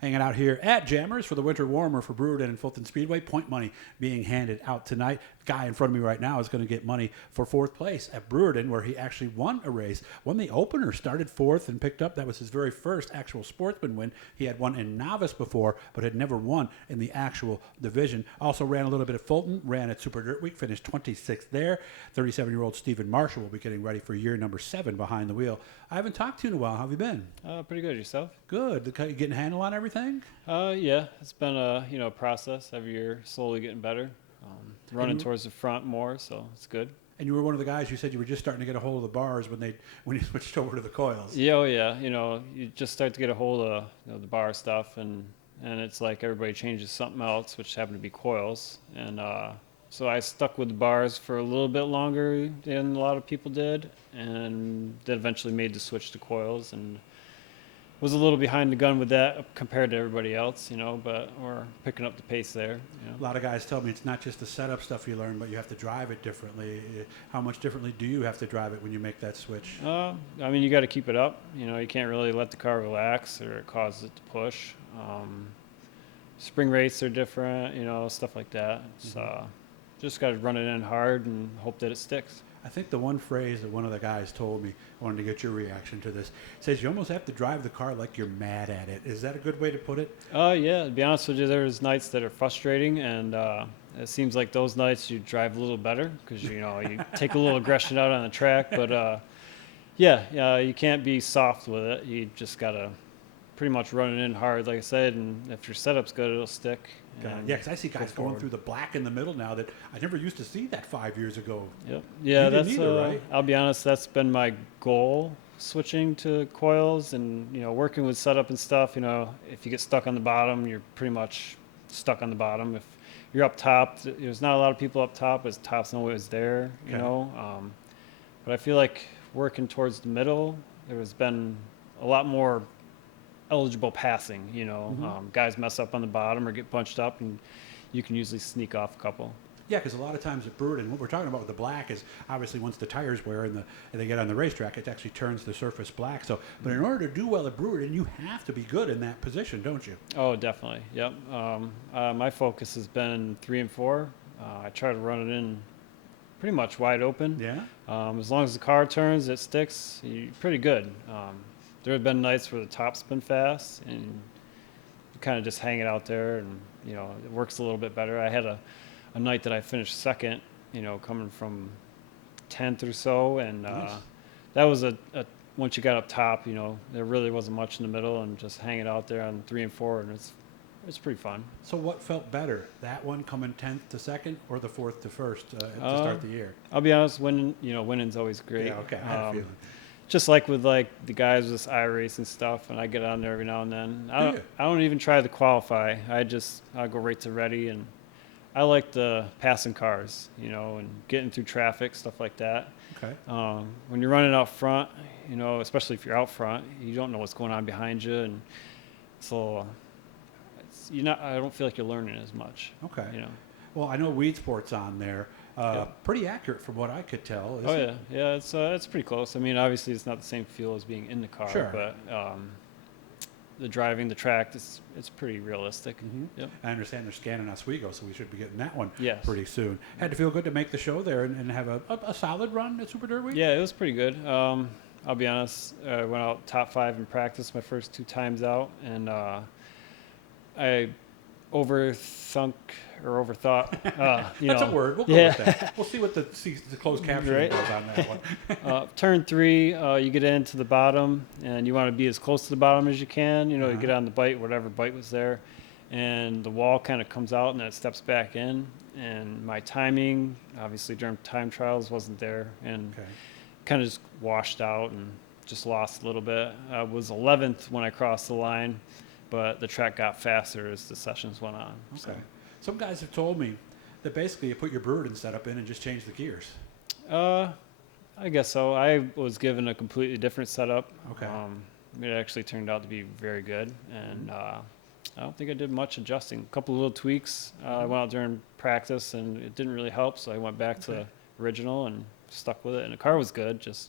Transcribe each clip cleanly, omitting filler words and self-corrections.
Hanging out here at Jammers for the winter warmer for Brewerton and Fulton Speedway. Point money being handed out tonight. The guy in front of me right now is going to get money for fourth place at Brewerton, where he actually won a race. Won the opener, started fourth, and picked up. That was his very first actual Sportsman win. He had won in novice before, but had never won in the actual division. Also ran a little bit at Fulton, ran at Super Dirt Week, finished 26th there. 37-year-old Stephen Marshall will be getting ready for year number 7 behind the wheel. I haven't talked to you in a while. How have you been? Pretty good. Yourself? Good. You getting a handle on everything? Yeah. It's been a process. Every year, slowly getting better. Running towards the front more, so it's good. And you were one of the guys, you said you were just starting to get a hold of the bars when you switched over to the coils. Yeah, oh yeah. You just start to get a hold of the bar stuff, and it's like everybody changes something else, which happened to be coils. And so I stuck with the bars for a little bit longer than a lot of people did, and then eventually made the switch to coils, and was a little behind the gun with that compared to everybody else, but we're picking up the pace there. A lot of guys tell me it's not just the setup stuff you learn, but you have to drive it differently. How much differently do you have to drive it when you make that switch? You got to keep it up. You can't really let the car relax or it causes it to push. Spring rates are different, stuff like that. It's just got to run it in hard and hope that it sticks. I think the one phrase that one of the guys told me, I wanted to get your reaction to this, says you almost have to drive the car like you're mad at it. Is that a good way to put it? Yeah, to be honest with you, there's nights that are frustrating, and it seems like those nights you drive a little better because, you take a little aggression out on the track. But, you can't be soft with it. You just got to pretty much run it in hard, like I said, and if your setup's good, it'll stick. Yeah, because I see guys going through the black in the middle now that I never used to see that 5 years ago. Yep. Yeah, you that's either, right? I'll be honest, that's been my goal, switching to coils and working with setup and stuff. If you get stuck on the bottom, you're pretty much stuck on the bottom. If you're up top, there's not a lot of people up top, but top's always there. But I feel like working towards the middle, there's been a lot more eligible passing, guys mess up on the bottom or get bunched up, and you can usually sneak off a couple. Yeah, because a lot of times at Brewerton, what we're talking about with the black is obviously once the tires wear and they get on the racetrack, it actually turns the surface black. So, but in order to do well at Brewerton, you have to be good in that position, don't you? Oh, definitely. Yep. My focus has been 3 and 4. I try to run it in pretty much wide open. Yeah. As long as the car turns, it sticks. You're pretty good. There have been nights where the top's been fast, and you kind of just hang it out there, and it works a little bit better. I had a night that I finished second, coming from 10th or so, and nice. That was a once you got up top, there really wasn't much in the middle, and just hang it out there on 3 and 4, and it's pretty fun. So what felt better, that one coming 10th to second, or the 4th to 1st to start the year? I'll be honest, winning's always great. Yeah, okay, I had a feeling. Just like with the guys with iRace and stuff, and I get on there every now and then. I don't even try to qualify. I go right to ready, and I like the passing cars, and getting through traffic, stuff like that. Okay. When you're running out front, especially if you're out front, you don't know what's going on behind you, and so I don't feel like you're learning as much. Okay. Well, I know Weed Sport's on there. Pretty accurate from what I could tell. Oh yeah, yeah. It's pretty close. I mean, obviously it's not the same feel as being in the car, sure. But the driving, the track, it's pretty realistic. Mm-hmm. Yep. I understand they're scanning Oswego, so we should be getting that one Yes. pretty soon. Had to feel good to make the show there and have a solid run at Super Dirt Week? Yeah, it was pretty good. I'll be honest. I went out top 5 in practice my first 2 times out, and I overthought. That's a word. We'll go with that. We'll see what the closed caption Right. goes on that one. Turn 3, you get into the bottom, and you want to be as close to the bottom as you can. You get on the bite, whatever bite was there, and the wall kind of comes out, and then it steps back in. And my timing, obviously during time trials, wasn't there, and kind of just washed out and just lost a little bit. I was 11th when I crossed the line, but the track got faster as the sessions went on. Okay. So. Some guys have told me that basically you put your Brewerton setup in and just change the gears. I guess so. I was given a completely different setup. Okay. It actually turned out to be very good, and I don't think I did much adjusting. A couple of little tweaks. I went out during practice, and it didn't really help, so I went back to original and stuck with it. And the car was good, just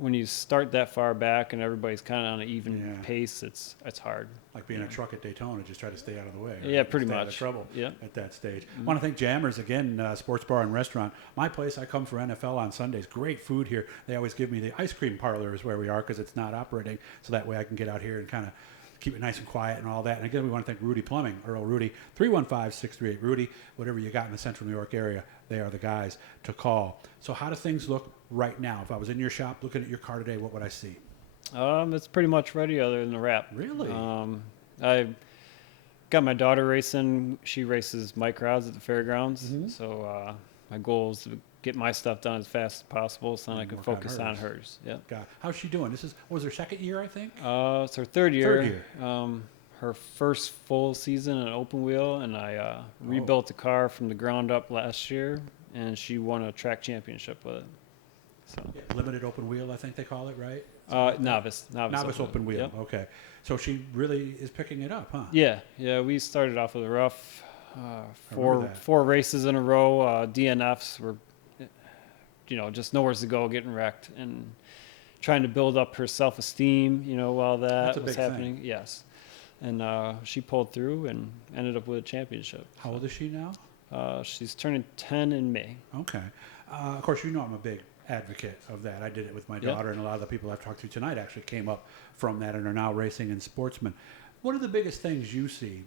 when you start that far back and everybody's kind of on an even Yeah. pace, it's hard. Like being a truck at Daytona, just try to stay out of the way. Right? Yeah, pretty Stay out of much. trouble Yeah. at that stage. Want to thank Jammers again, sports bar and restaurant. My place, I come for NFL on Sundays. Great food here. They always give me the ice cream parlor is where we are because it's not operating, so that way I can get out here and kind of keep it nice and quiet and all that. And again, we want to thank Rudy Plumbing, Earl Rudy, 315-638-RUDY. Whatever you got in the central New York area, they are the guys to call. So how do things look right now? If I was in your shop looking at your car today, what would I see? It's pretty much ready other than the wrap. Really? I got my daughter racing. She races microds at the fairgrounds. Mm-hmm. So my goal is to get my stuff done as fast as possible so then I can work on focus on hers. hers. Yeah. God, how's she doing? This is, what was her second year, I think? It's her third year. Third year. Her first full season in open wheel, and I rebuilt the car from the ground up last year, and she won a track championship with it. So Yeah, limited open wheel, I think they call it, right? novice Open wheel. Yep. Okay, so she really is picking it up, huh? Yeah. We started off with a rough remember that. four races in a row. DNFs were, just nowhere to go, getting wrecked, and trying to build up her self-esteem. While That's a that was big thing. happening. Yes. And she pulled through and ended up with a championship. How old is she now? She's turning 10 in May. Okay. Of course, I'm a big advocate of that. I did it with my Yep. daughter, and a lot of the people I've talked to tonight actually came up from that and are now racing in Sportsman. What are the biggest things you see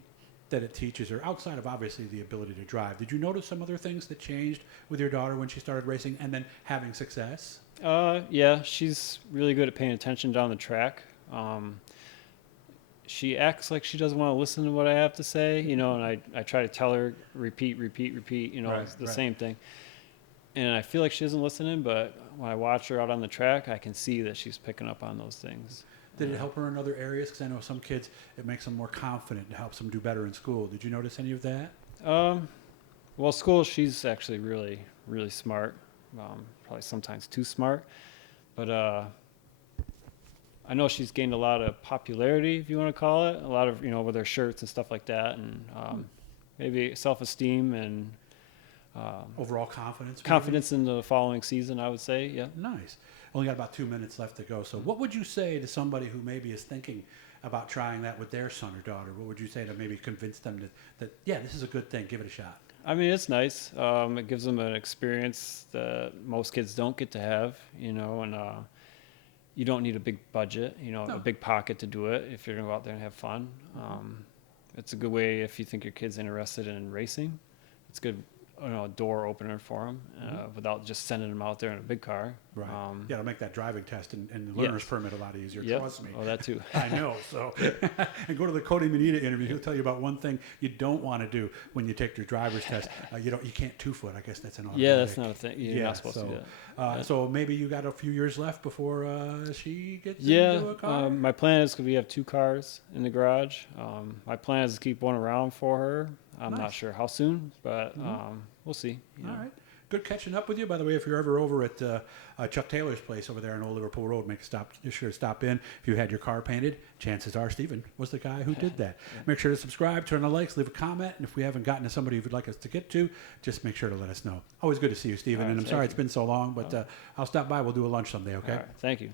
that it teaches her, outside of obviously the ability to drive? Did you notice some other things that changed with your daughter when she started racing and then having success? Yeah, she's really good at paying attention down the track. She acts like she doesn't want to listen to what I have to say, and I try to tell her, repeat, Right, it's the right. same thing. And I feel like she isn't listening, but when I watch her out on the track, I can see that she's picking up on those things. Did it help her in other areas? Because I know some kids, it makes them more confident and helps them do better in school. Did you notice any of that? Well, school, she's actually really, really smart. Probably sometimes too smart. But I know she's gained a lot of popularity, if you want to call it. A lot of, with her shirts and stuff like that. And maybe self-esteem and Overall confidence? maybe? confidence in the following season, I would say. Yeah. Nice. Only got about 2 minutes left to go. So what would you say to somebody who maybe is thinking about trying that with their son or daughter? What would you say to maybe convince them that yeah, this is a good thing, give it a shot? I mean, it's nice. It gives them an experience that most kids don't get to have, and you don't need a big budget, No. a big pocket to do it if you're going to go out there and have fun. It's a good way if you think your kid's interested in racing. It's good, a door opener for them without just sending them out there in a big car. Right. Yeah, to make that driving test and the learner's Yes. permit a lot easier. Yep. Trust me. Oh, that too. I know. So, and go to the Cody Manita interview. He'll tell you about one thing you don't want to do when you take your driver's test. You can't 2-foot. I guess that's an automatic. Yeah, that's not a thing. You're not supposed to do that. So maybe you got a few years left before she gets Yeah, into a car. my plan is because we have 2 cars in the garage. My plan is to keep one around for her. I'm not Nice. sure how soon, but we'll see. All right. Good catching up with you. By the way, if you're ever over at Chuck Taylor's place over there on Old Liverpool Road, be sure to stop in. If you had your car painted, chances are Stephen was the guy who did that. Make sure to subscribe, turn on the likes, leave a comment, and if we haven't gotten to somebody you'd like us to get to, just make sure to let us know. Always good to see you, Stephen. All right, And I'm thank sorry you. it's been so long, but I'll stop by. We'll do a lunch someday, okay? All right, thank you.